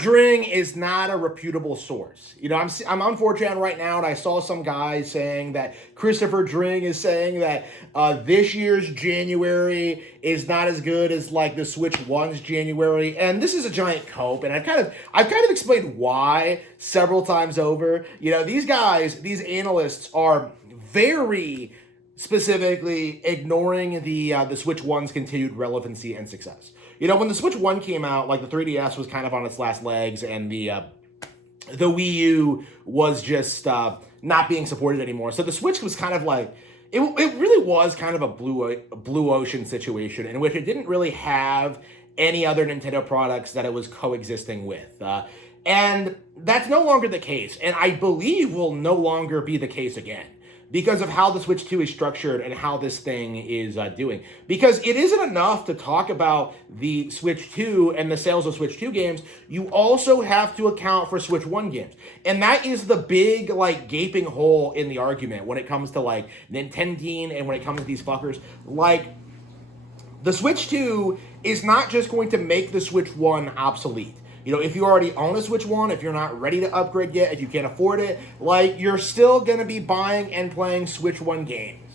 Dring is not a reputable source. I'm on 4chan right now, and I saw some guy saying that Christopher Dring is saying that this year's January is not as good as like the Switch One's January, and this is a giant cope. And I've kind of explained why several times over. These analysts are very specifically ignoring the Switch One's continued relevancy and success. When the Switch One came out, like the 3DS was kind of on its last legs, and the Wii U was just not being supported anymore. So the Switch was kind of like it really was kind of a blue ocean situation in which it didn't really have any other Nintendo products that it was coexisting with. And that's no longer the case, and I believe will no longer be the case again, because of how the Switch 2 is structured and how this thing is doing. Because it isn't enough to talk about the Switch 2 and the sales of Switch 2 games, you also have to account for Switch 1 games. And that is the big, like, gaping hole in the argument when it comes to, like, Nintendo and when it comes to these fuckers. Like, the Switch 2 is not just going to make the Switch 1 obsolete. If you already own a Switch 1, if you're not ready to upgrade yet, if you can't afford it, like, you're still going to be buying and playing Switch 1 games.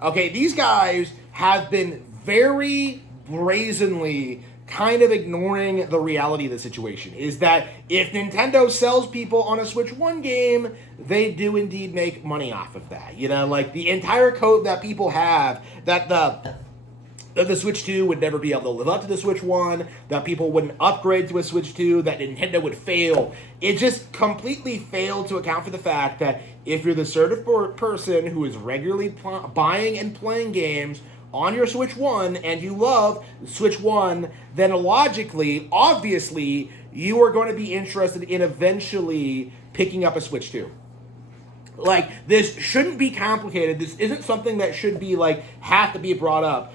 Okay, these guys have been very brazenly kind of ignoring the reality of the situation, is that if Nintendo sells people on a Switch 1 game, they do indeed make money off of that. Like, the entire code that people have, that the Switch 2 would never be able to live up to the Switch 1, that people wouldn't upgrade to a Switch 2, that Nintendo would fail. It just completely failed to account for the fact that if you're the sort of person who is regularly buying and playing games on your Switch 1 and you love Switch 1, then logically, obviously, you are going to be interested in eventually picking up a Switch 2. Like, this shouldn't be complicated. This isn't something that should be, like, have to be brought up.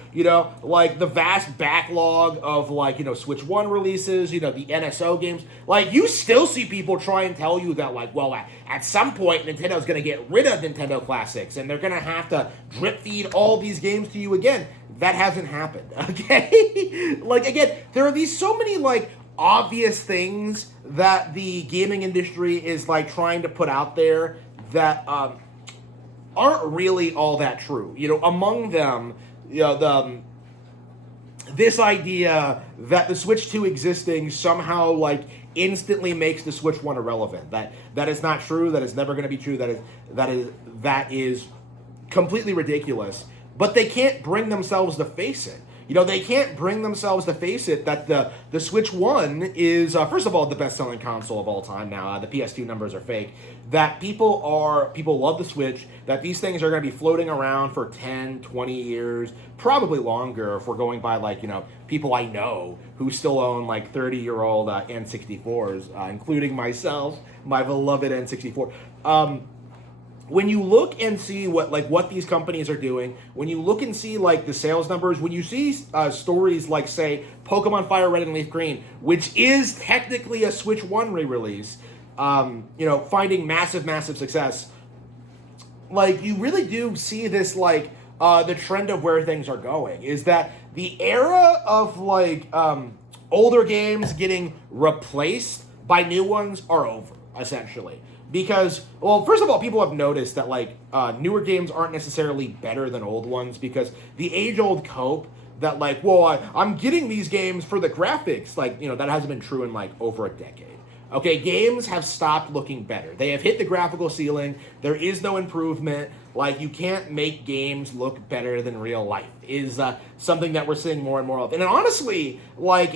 Like, the vast backlog of, like, Switch 1 releases, the NSO games. Like, you still see people try and tell you that, like, well, at some point, Nintendo's going to get rid of Nintendo Classics, and they're going to have to drip feed all these games to you again. That hasn't happened, okay? Like, again, there are these so many, like, obvious things that the gaming industry is, like, trying to put out there that aren't really all that true. Among them, this idea that the Switch 2 existing somehow, like, instantly makes the Switch 1 irrelevant. That is not true. That is never going to be true. That is completely ridiculous. But they can't bring themselves to face it. They can't bring themselves to face it that the Switch 1 is, first of all, the best-selling console of all time now. The PS2 numbers are fake. That people love the Switch, that these things are going to be floating around for 10, 20 years, probably longer if we're going by, like, people I know who still own, like, 30-year-old N64s, including myself, my beloved N64. When you look and see what these companies are doing, when you look and see, like, the sales numbers, when you see stories like, say, Pokemon Fire Red and Leaf Green, which is technically a Switch 1 re-release, finding massive success, like, you really do see this, like, the trend of where things are going, is that the era of, like, older games getting replaced by new ones are over, essentially. Because, well, first of all, people have noticed that, like, newer games aren't necessarily better than old ones, because the age-old cope that, like, well, I'm getting these games for the graphics, like, that hasn't been true in, like, over a decade. Okay, games have stopped looking better. They have hit the graphical ceiling. There is no improvement. Like, you can't make games look better than real life is something that we're seeing more and more of. And honestly, like,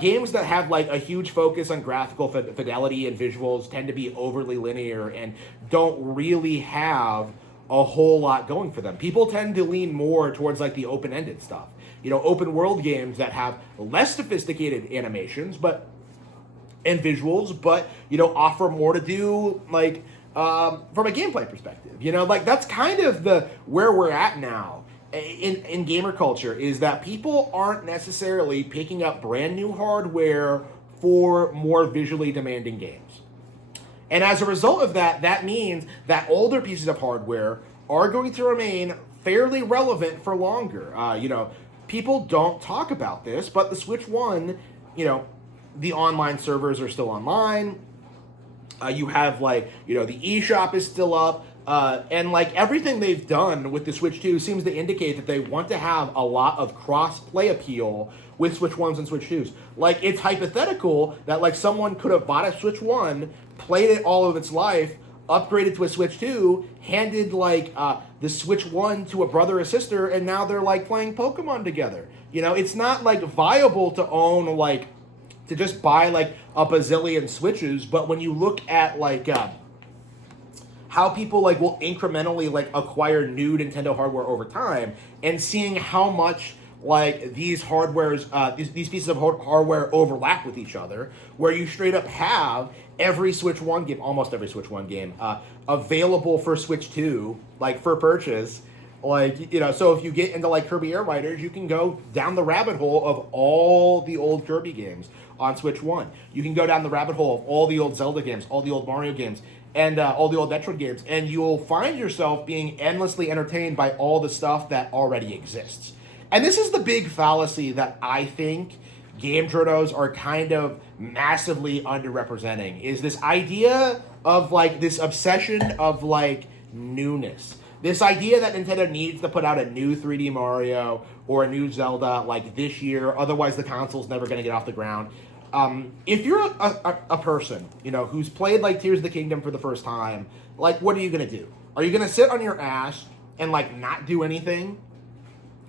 games that have, like, a huge focus on graphical fidelity and visuals tend to be overly linear and don't really have a whole lot going for them. People tend to lean more towards, like, the open-ended stuff. Open world games that have less sophisticated animations, and visuals, but, offer more to do, like, from a gameplay perspective. Like, that's kind of where we're at now in gamer culture, is that people aren't necessarily picking up brand new hardware for more visually demanding games. And as a result of that, that means that older pieces of hardware are going to remain fairly relevant for longer. People don't talk about this, but the Switch 1, the online servers are still online. You have like, the eShop is still up. And like everything they've done with the Switch 2 seems to indicate that they want to have a lot of cross-play appeal with Switch 1s and Switch 2s. Like, it's hypothetical that like someone could have bought a Switch 1, played it all of its life, upgraded to a Switch 2, handed like the Switch 1 to a brother or sister, and now they're like playing Pokemon together. It's not like viable to own like, to just buy like a bazillion Switches, but when you look at like how people like will incrementally like acquire new Nintendo hardware over time, and seeing how much like these hardwares, these pieces of hardware overlap with each other, where you straight up have every Switch 1 game, almost every Switch 1 game, available for Switch 2, like for purchase. Like, so if you get into like Kirby Air Riders, you can go down the rabbit hole of all the old Kirby games on Switch 1. You can go down the rabbit hole of all the old Zelda games, all the old Mario games, and all the old Metroid games, and you'll find yourself being endlessly entertained by all the stuff that already exists. And this is the big fallacy that I think game journos are kind of massively underrepresenting, is this idea of like this obsession of like newness. This idea that Nintendo needs to put out a new 3D Mario or a new Zelda like this year, otherwise the console's never going to get off the ground. If you're a person, who's played like Tears of the Kingdom for the first time, like what are you going to do? Are you going to sit on your ass and like not do anything,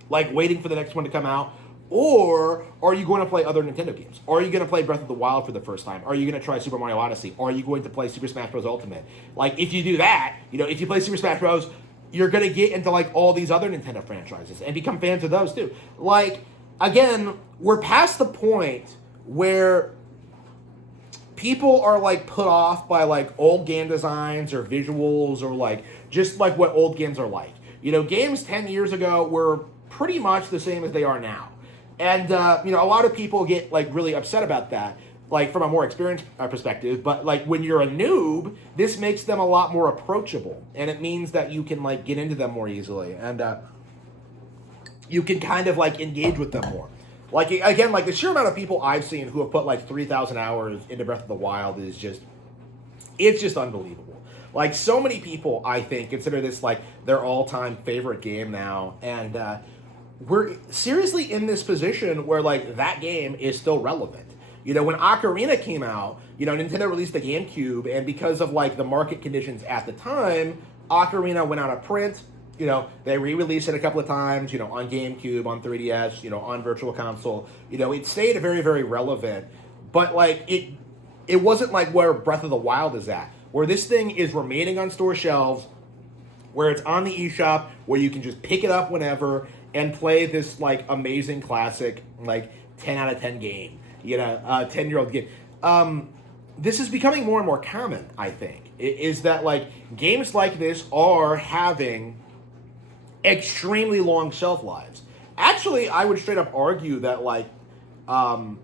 like waiting for the next one to come out? Or are you going to play other Nintendo games? Are you going to play Breath of the Wild for the first time? Are you going to try Super Mario Odyssey? Are you going to play Super Smash Bros. Ultimate? Like, if you do that, if you play Super Smash Bros., you're going to get into, like, all these other Nintendo franchises and become fans of those, too. Like, again, we're past the point where people are, like, put off by, like, old game designs or visuals or, like, just, like, what old games are like. Games 10 years ago were pretty much the same as they are now. And, a lot of people get, like, really upset about that, like, from a more experienced perspective. But, like, when you're a noob, this makes them a lot more approachable. And it means that you can, like, get into them more easily. And you can kind of, like, engage with them more. Like, again, like, the sheer amount of people I've seen who have put, like, 3,000 hours into Breath of the Wild is just, it's just unbelievable. Like, so many people, I think, consider this, like, their all-time favorite game now. And, we're seriously in this position where, like, that game is still relevant. When Ocarina came out, Nintendo released the GameCube, and because of, like, the market conditions at the time, Ocarina went out of print. They re-released it a couple of times, on GameCube, on 3DS, on Virtual Console. It stayed very, very relevant. But, like, it wasn't, like, where Breath of the Wild is at, where this thing is remaining on store shelves, where it's on the eShop, where you can just pick it up whenever and play this, like, amazing classic, like, 10 out of 10 game, 10-year-old game. This is becoming more and more common, I think, is that, like, games like this are having extremely long shelf lives. Actually, I would straight up argue that, like,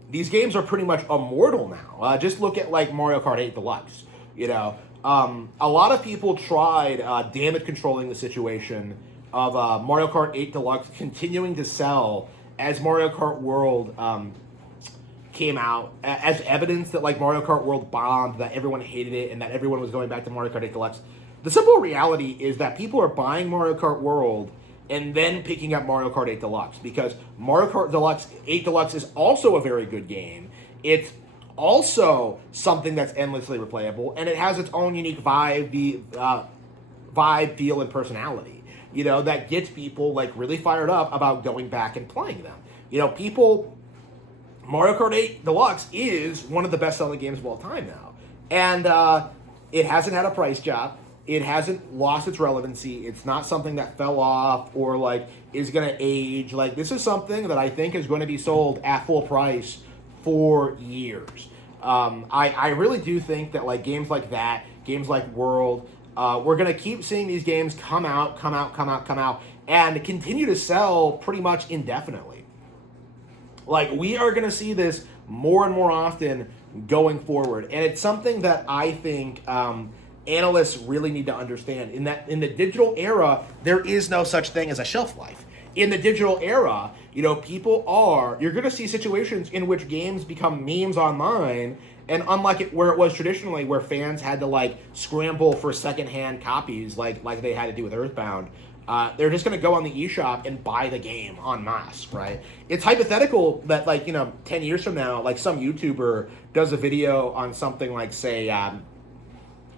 these games are pretty much immortal now. Just look at, like, Mario Kart 8 Deluxe, a lot of people tried damage controlling the situation of Mario Kart 8 Deluxe continuing to sell as Mario Kart World came out, as evidence that, like, Mario Kart World bombed, that everyone hated it, and that everyone was going back to Mario Kart 8 Deluxe. The simple reality is that people are buying Mario Kart World and then picking up Mario Kart 8 Deluxe, because Mario Kart 8 Deluxe is also a very good game. It's also something that's endlessly replayable, and it has its own unique vibe, feel, and personality. That gets people, like, really fired up about going back and playing them. Mario Kart 8 Deluxe is one of the best-selling games of all time now. And it hasn't had a price drop. It hasn't lost its relevancy. It's not something that fell off or, like, is going to age. Like, this is something that I think is going to be sold at full price for years. I really do think that, like, games like that, games like World, we're going to keep seeing these games come out, and continue to sell pretty much indefinitely. Like, we are going to see this more and more often going forward. And it's something that I think analysts really need to understand. In the digital era, there is no such thing as a shelf life. in the digital era, you're going to see situations in which games become memes online, and unlike where it was traditionally, where fans had to like scramble for secondhand copies, like they had to do with Earthbound, they're just going to go on the eShop and buy the game en masse, right? It's hypothetical that 10 years from now, like some YouTuber does a video on something like, say,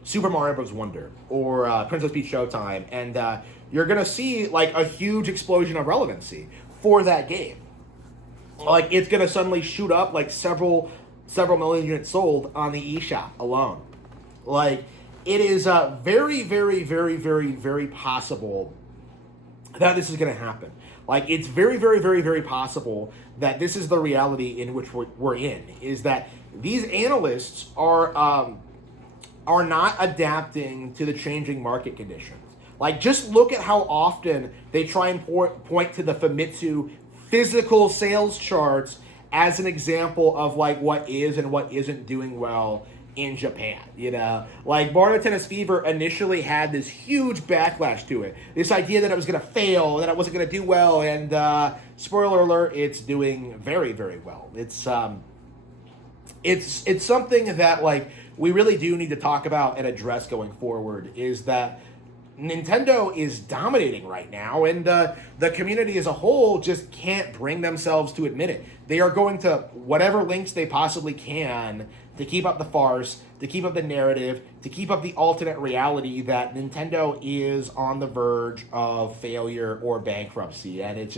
Super Mario Bros. Wonder or Princess Peach Showtime, and you're gonna see like a huge explosion of relevancy for that game. Like it's gonna suddenly shoot up like several million units sold on the eShop alone. Like it is very, very, very, very, very possible that this is gonna happen. Like it's very, very, very, very possible that this is the reality in which we're in. Is that these analysts are not adapting to the changing market conditions. Like, just look at how often they try and point to the Famitsu physical sales charts as an example of, like, what is and what isn't doing well in Japan, Like, Mario Tennis Fever initially had this huge backlash to it. This idea that it was going to fail, that it wasn't going to do well, and spoiler alert, it's doing very, very well. It's something that, like, we really do need to talk about and address going forward, is that Nintendo is dominating right now, and the community as a whole just can't bring themselves to admit it. They are going to whatever lengths they possibly can to keep up the farce, to keep up the narrative, to keep up the alternate reality that Nintendo is on the verge of failure or bankruptcy, and it's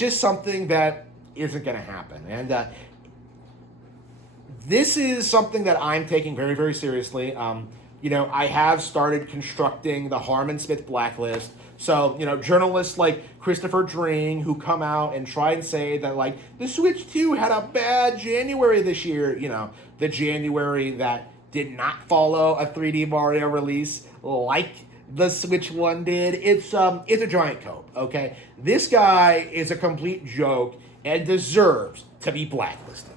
just something that isn't going to happen. And this is something that I'm taking very, very seriously. I have started constructing the Harmon Smith blacklist. So, journalists like Christopher Dring, who come out and try and say that, like, the Switch 2 had a bad January this year, the January that did not follow a 3D Mario release like the Switch 1 did. It's a giant cope, okay? This guy is a complete joke and deserves to be blacklisted.